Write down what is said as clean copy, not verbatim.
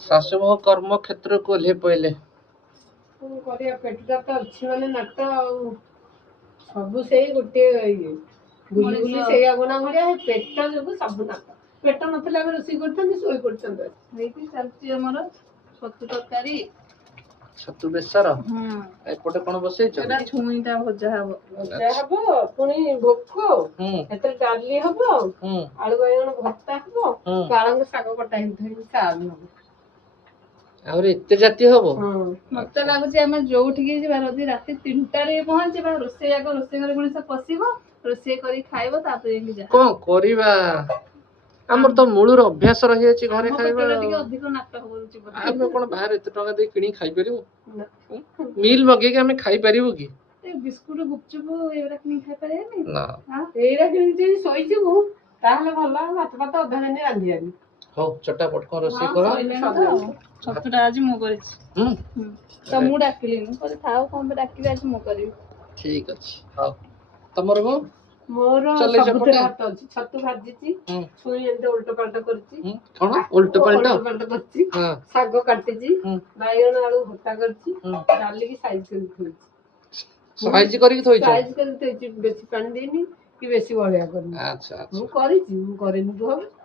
ଶାଶୁ ବୋହୂ କର୍ମ କ୍ଷେତ୍ରକୁ ଓହ୍ଲେଇ ପଇଲେ। କଣ କରିବା ପେଟଟା ତ ଅଛି ମାନେ ନାଟ ଆଉ ସବୁ ସେଇ ଗୋଟିଏ ଇଏ ବୁଲି ବୁଲି ସେଇ ଆଗୁଣା ଭଳିଆ ପେଟ ଯୋଗୁ ସବୁ ନାଟ। ପେଟ ନଥିଲେ ଆମେ ରୋଷେଇ କରିଥାନ୍ତି ଶୋଇ ପଡିଥାନ୍ତୁ। ହେଇକି ଚାଲିଛି ଆମର ଛତୁ ତରକାରୀ ଛତୁ ବେସର। ଏପଟେ କଣ ବସେଇଛ? ଏଟା ଛୁଇଁଟା ଭଜା ହବ। ଭଜା ହବ ପୁଣି ଭୋକ ଏଥିରେ ଡାଲି ହବ ଆଳୁ ବାଇଗଣ ଭର୍ତ୍ତା ହବ ପାଳଙ୍ଗ ଶାଗ କଟା ହେଇଥିବ ସାଗ ହବ। ଆହୁରି ଏତେ ଜାତୀୟ ହବ। ମତେ ଲାଗୁଛି ଆମେ ଯୋଉଠିକି ଯିବା ଯଦି ରାତି 3ଟାରେ ପହଞ୍ଚିବା ରୋଷେଇ ଆଗ ରୋଷେଇ ଘରେ ମଣିଷ ପଶିବ ରୋଷେଇ କରି ଖାଇବ ତାପରେ ଯାଇକି ଯା। କଣ କରିବା ଆମର ତ ମୂଳର ଅଭ୍ୟାସ ରହିଯାଇଛି ଘରେ ଖାଇବା। ଟିକେ ଅଧିକ ନାଟ ହଉଛି। ଆମେ କଣ ବାହାରେ ଏତେ ଟଙ୍କା ଦେଇ କିଣିକି ଖାଇପାରିବୁ? ମିଲ୍ ମଗେଇକି ଆମେ ଖାଇପାରିବୁ କି? ବିସ୍କୁଟ ଗୁପଚୁପ ଏଗୁରା କିଣିକି ଖାଇପାରିବାନି ନା ଏଇରା କିଣିକି ଶୋଇଯିବୁ ତାହେଲେ ଭଲ ଭାତ ଫାତ ଅଧା ଦିନ ରାନ୍ଧିବାନି। ହଉ ଚଟାପଟ କଣ ରୋଷେଇ କର। ଛତୁଟା ଆଜି ମୁଁ କରିଛି। ତ ମୁଁ ଡାକିଲିନି କହିଲି ଥାଉ କଣ ପାଇଁ ଡାକିବି ଆଜି ମୁଁ କରିବି। ଠିକ ଅଛି ହଉ ତମର ବୋଉ? ମୋର ସବୁଥିରେ ହାତ ଅଛି। ଛତୁ ଭାଜିଛି ଛୁଇଁ ଏମିତି ଓଲଟ ପାଲଟ କରିଛି। କଣ ଓଲଟ ପାଲଟ କରିଛି ଶାଗ କାଟିଛି ବାଇଗଣ ଆଳୁ ଭର୍ତ୍ତା କରିଛି ଡାଲିକି ସାଇଜ କରିକି ଥୋଇଛି। ସାଇଜ କରିକି ଥୋଇଛ? ସାଇଜ କରିକି ଥୋଇଛି ବେଶୀ ପାଣି ଦେଇନି କି ବେଶୀ ବହଳିଆ କରିନି। ମୁଁ କରିଛି ମୁଁ କରିନି ତୁ ହବ